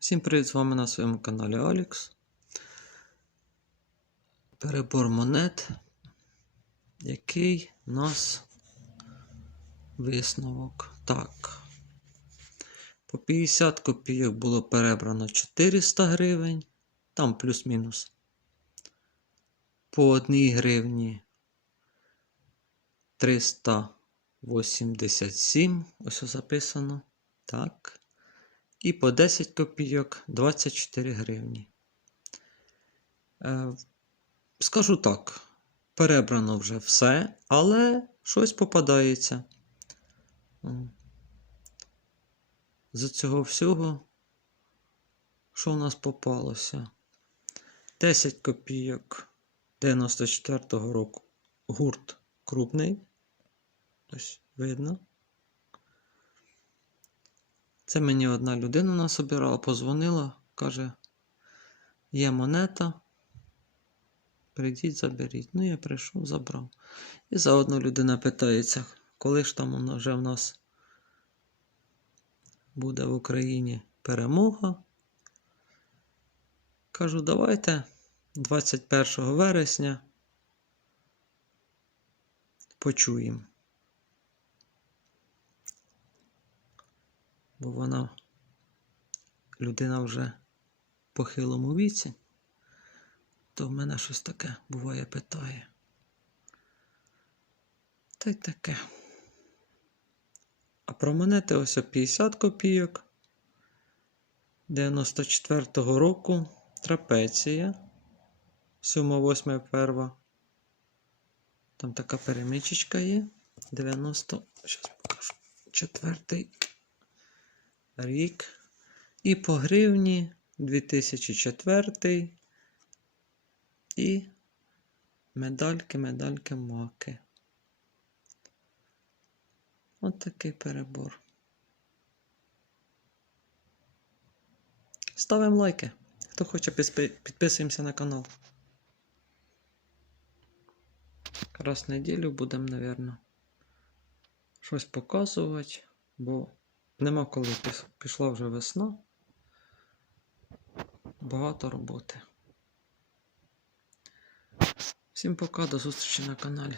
Всім привіт, з вами на своєму каналі Алікс. Перебор монет, який у нас висновок. Так. По 50 копійок було перебрано 400 гривень, там плюс-мінус. По 1 гривні 387, ось записано. Так. І по 10 копійок 24 гривні. Е, скажу так, перебрано вже все, але щось попадається. З цього всього, що в нас попалося? 10 копійок 94-го року. Гурт крупний. Ось видно. Це мені одна людина насобирала, позвонила, каже, є монета. Прийдіть, заберіть. Ну, я прийшов, забрав. І заодно людина питається, коли ж там вже в нас буде в Україні перемога. Кажу, давайте 21 вересня почуємо. Бо вона людина вже в похилому віці, то в мене щось таке буває питає. Та й таке. А про монети ось 50 копійок 94-го року трапеція 7-8 перва. Там така перемичечка є. 90. Зараз покажу. Четвертий рік. І по гривні 2004 і медальки, медальки, маки. От такий перебор. Ставимо лайки. Хто хоче, підписуємося на канал. Раз в неділю будемо, напевно, щось показувати, бо Нема коли пішла вже весна. Багато роботи. Всім пока, до зустрічі на каналі.